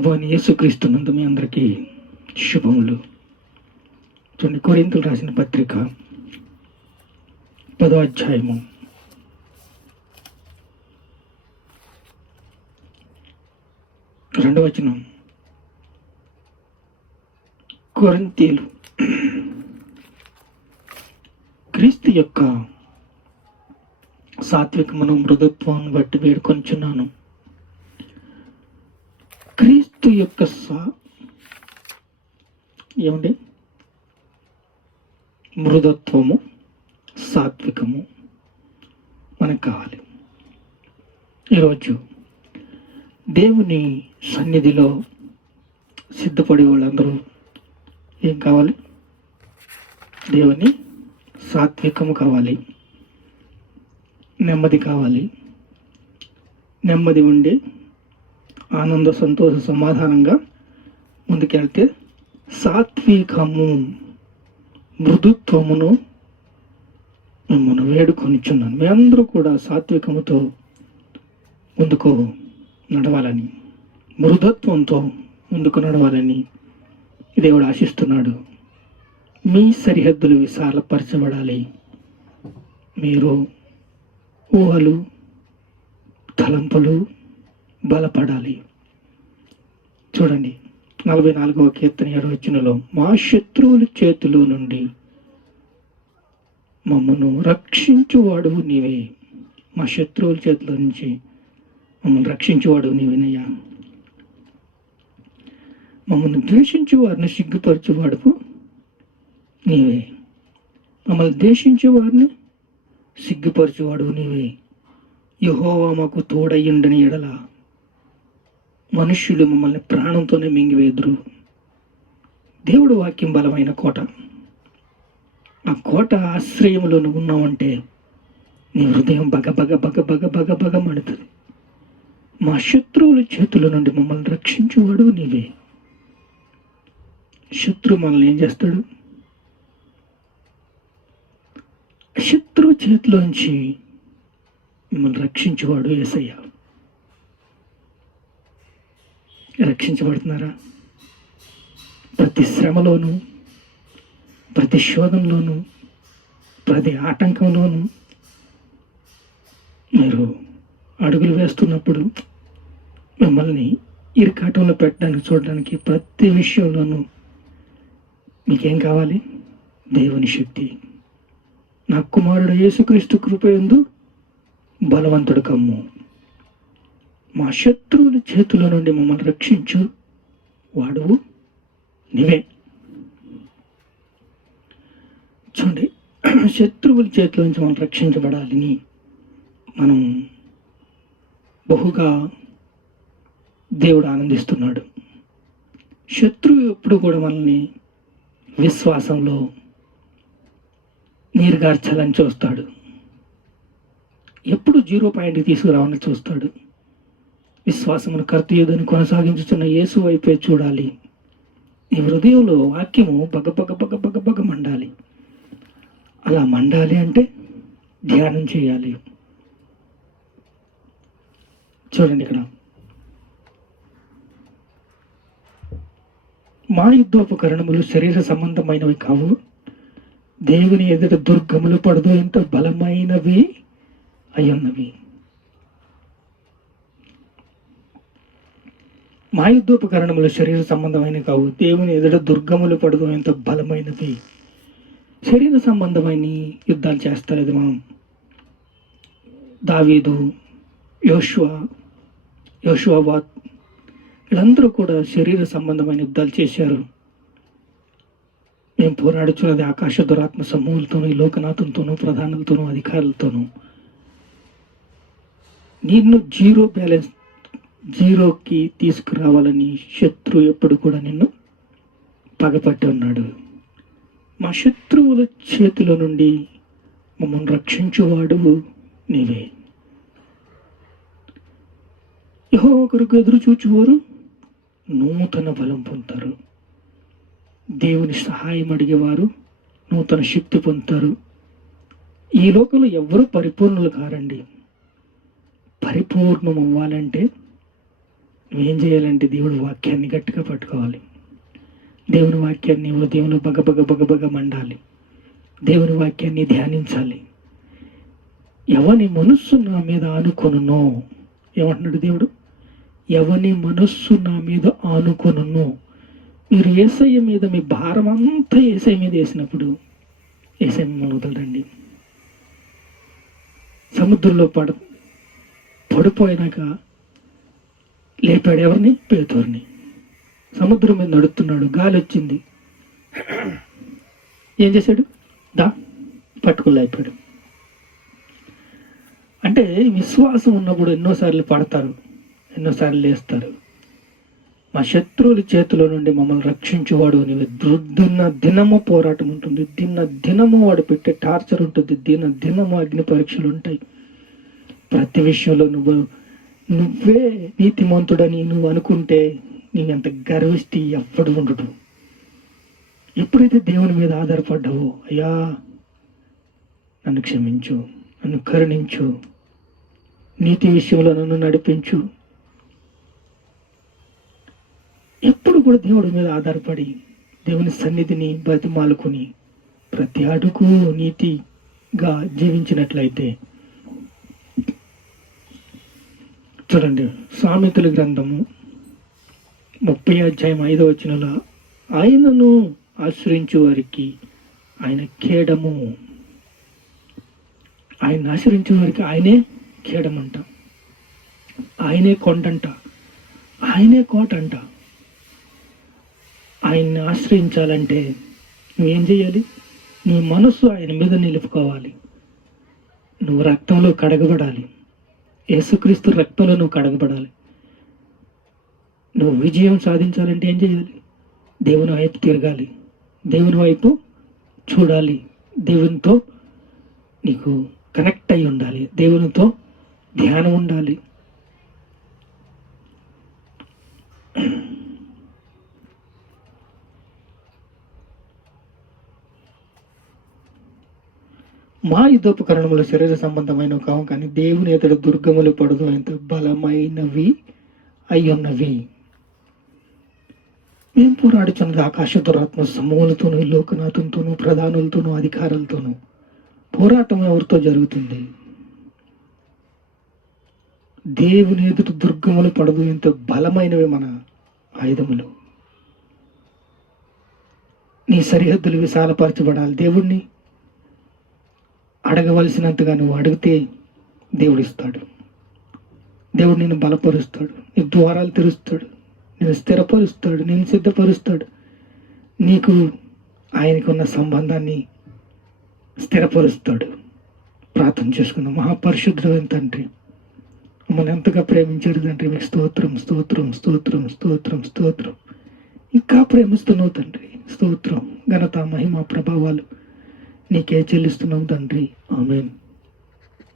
ప్రభు అని యేసుక్రీస్తున్నందు మీ అందరికీ శుభములు. చూడండి కొరింతలు రాసిన పత్రిక పదో అధ్యాయము. రెండవ వచనం. కొరంతీలు క్రీస్తు యొక్క సాత్వికమును మృదుత్వాన్ని బట్టి వేడుకొంచున్నాను క్రీస్తు యొక్క సా ఏమండి? మృదత్వము సాత్వికము మనకు కావాలి. ఈరోజు దేవుని సన్నిధిలో సిద్ధపడే వాళ్ళందరూ ఏం కావాలి? దేవుని సాత్వికము కావాలి. నెమ్మది కావాలి. నెమ్మది ఉండి ఆనంద సంతోష సమాధానంగా ముందుకెళ్తే సాత్వికము మృదుత్వమును మిమ్మల్ని వేడుకొనిచున్నాను. మీ అందరూ కూడా సాత్వికముతో ముందుకు నడవాలని మృదత్వంతో ముందుకు నడవాలని దేవుడు ఆశిస్తున్నాడు. మీ సరిహద్దులు విశాలపరచబడాలి. మీరు ఊహలు తలంపులు బలపడాలి. చూడండి నలభై నాలుగవ కీర్తన ఏడవచనలో మా శత్రువుల చేతిలో నుండి మమ్మను రక్షించువాడు నీవే. మా శత్రువుల చేతిలో నుంచి మమ్మల్ని రక్షించువాడు నీవేనయ్యా. మమ్మల్ని ద్వేషించే వారిని సిగ్గుపరచువాడు నీవే. మమ్మల్ని ద్వేషించే వారిని సిగ్గుపరచువాడు నీవే. యహోవా మాకు తోడయ్యుండని ఎడల మనుష్యులు మమ్మల్ని ప్రాణంతోనే మింగివేదురు దేవుడు వాక్యం బలమైన కోట. ఆ కోట ఆశ్రయంలో నువ్వు ఉన్నావంటే నీ హృదయం బగ బగ బగ బగ బగ బగ మడుతుంది మా శత్రువుల చేతుల నుండి మమ్మల్ని రక్షించువాడు నీవే. శత్రు మనల్ని ఏం చేస్తాడు? శత్రువు చేతిలోంచి మిమ్మల్ని రక్షించేవాడు ఏసయ్య. రక్షించబడుతున్నారా? ప్రతి శ్రమలోనూ ప్రతి శోధంలోనూ ప్రతి ఆటంకంలోనూ మీరు అడుగులు వేస్తున్నప్పుడు మిమ్మల్ని ఇరుకాటంలో పెట్టడానికి చూడడానికి ప్రతి విషయంలోనూ మీకేం కావాలి? దేవుని శక్తి. నా కుమారుడు యేసుక్రీస్తు కృపయందు బలవంతుడు కమ్ము. మా శత్రువుల చేతుల నుండి మమ్మల్ని రక్షించు. వాడు నీవే. చూడండి శత్రువుల చేతుల నుంచి మనం రక్షించబడాలని మనం బహుగా దేవుడు ఆనందిస్తున్నాడు. శత్రువు ఎప్పుడు కూడా మనల్ని విశ్వాసంలో నీరుగార్చాలని చూస్తాడు. ఎప్పుడు జీరో పాయింట్కి తీసుకురావాలని చూస్తాడు. విశ్వాసమును కర్తయుదని కొనసాగించుతున్న యేసు వైపే చూడాలి. ఈ హృదయంలో వాక్యము బగబగ బగ బగ బగ బగ మండాలి. అలా మండాలి అంటే ధ్యానం చేయాలి. చూడండి ఇక్కడ. మా యుద్ధోపకరణములు శరీర సంబంధమైనవి కావు. దేవుని ఎదుట దుర్గములు పడదు ఎంత బలమైనవి అయ్యున్నవి. మాయుద్ధోపకరణములు శరీర సంబంధమైన కావు. దేవుని ఎదుట దుర్గములు పడదు ఎంత బలమైనది? శరీర సంబంధమైన యుద్ధాలు చేస్తలేదు మనం దావీదు యోష్వా యోషువాబాద్ వీళ్ళందరూ కూడా శరీర సంబంధమైన యుద్ధాలు చేశారు. మేము పోరాడుచున్నది ఆకాశ దురాత్మ సమూహలతోనూ ఈ లోకనాథంతోనూ ప్రధానులతోనూ అధికారులతోనూ. నిన్ను జీరో బ్యాలెన్స్ జీరోకి తీసుకురావాలని శత్రు ఎప్పుడు కూడా నిన్ను పగపట్టి ఉన్నాడు. మా శత్రువుల చేతిలో నుండి మమ్మల్ని రక్షించువాడు నీవే. యహో ఒకరికి ఎదురు చూచువారు నూతన బలం పొందుతారు. దేవుని సహాయం అడిగేవారు నూతన శక్తి పొందుతారు. ఈ లోకంలో ఎవరు పరిపూర్ణులు కారండి. పరిపూర్ణం అవ్వాలంటే ఏం చేయాలంటే దేవుడి వాక్యాన్ని గట్టిగా పట్టుకోవాలి. దేవుని వాక్యాన్ని హృదయంలో బగబగ బగబగ మండాలి. దేవుని వాక్యాన్ని ధ్యానించాలి. ఎవని మనస్సు నా మీద ఆనుకొనునో? ఏమంటున్నాడు దేవుడు? ఎవని మనస్సు నా మీద ఆనుకొనును? మీరు ఏసయ్య మీద మీ భారం అంతా ఏసఐ మీద వేసినప్పుడు ఏసఐ మిమ్మల్ని వదలరండి సముద్రంలో పడ పడిపోయినాక లేపాడు ఎవరిని పేదోరిని సముద్రం మీద నడుస్తున్నాడు గాలి వచ్చింది ఏం చేశాడు? దా పట్టుకోలేపాడు అంటే విశ్వాసం ఉన్నప్పుడు ఎన్నోసార్లు పడతారు ఎన్నోసార్లు లేస్తారు. మా శత్రువుల చేతిలో నుండి మమ్మల్ని రక్షించేవాడు నీవు దిన దినము పోరాటం ఉంటుంది. దిన దినము వాడు పెట్టే టార్చర్ ఉంటుంది. దిన దినము అగ్ని పరీక్షలు ఉంటాయి. ప్రతి విషయంలో నువ్వు నువ్వే నీతిమంతుడని నువ్వు అనుకుంటే నీకంత గర్విష్టి ఎప్పుడు ఉండడు. ఎప్పుడైతే దేవుని మీద ఆధారపడ్డావో అయ్యా నన్ను క్షమించు నన్ను కరుణించు నీతి విషయంలో నన్ను నడిపించు. ఎప్పుడు కూడా దేవుడి మీద ఆధారపడి దేవుని సన్నిధిని బతిమాలుకుని ప్రతి అడుగు నీతిగా జీవించినట్లయితే చూడండి సామెతల గ్రంథము ముప్పై అధ్యాయం ఐదో వచనంలో ఆయనను ఆశ్రయించు వారికి ఆయన కేడము ఆయన ఆశ్రయించే వారికి ఆయనే కేడమంట ఆయనే కొండంట. ఆయనే కోట అంట ఆయన్ని ఆశ్రయించాలంటే నువ్వేం చేయాలి? నీ మనస్సు ఆయన మీద నిలుపుకోవాలి. నువ్వు రక్తంలో కడగబడాలి. యేసుక్రీస్తు రక్తంలో నువ్వు కడగబడాలి. నువ్వు విజయం సాధించాలంటే ఏం చేయాలి? దేవుని వైపు తిరగాలి. దేవుని వైపు చూడాలి. దేవునితో నీకు కనెక్ట్ అయి ఉండాలి. దేవునితో ధ్యానం ఉండాలి. మా యుద్ధోపకరణములు శరీర సంబంధమైన కావు కానీ దేవుని ఎదుడు దుర్గములు పడదు ఎంత బలమైనవి అయ్యున్నవి. మేము పోరాడుచున్నది ఆకాశ దురాత్మ సమూలతోనూ లోకనాథంతోనూ ప్రధానులతోనూ అధికారులతోనూ. పోరాటం ఎవరితో జరుగుతుంది? దేవుని ఎదుటి దుర్గములు పడదు ఎంత బలమైనవి మన ఆయుధములు. నీ సరిహద్దులు విశాలపరచబడాలి. దేవుణ్ణి అడగవలసినంతగా నువ్వు అడిగితే దేవుడు ఇస్తాడు. దేవుడు నిన్ను బలపరుస్తాడు. నీ ద్వారాలు తెరుస్తాడు. నేను స్థిరపరుస్తాడు. నేను సిద్ధపరుస్తాడు. నీకు ఆయనకున్న సంబంధాన్ని స్థిరపరుస్తాడు. ప్రార్థన చేసుకుందాం. మహాపరిశుద్ధమైన తండ్రి మమ్మల్ని ఎంతగా ప్రేమించాడు తండ్రి. మీకు స్తోత్రం స్తోత్రం స్తోత్రం స్తోత్రం స్తోత్రం. ఇంకా ప్రేమిస్తున్నావు తండ్రి. స్తోత్రం ఘనత మహిమ ప్రభావాలు నీకే చెల్లిస్తున్నాం తండ్రి. ఆమెన్.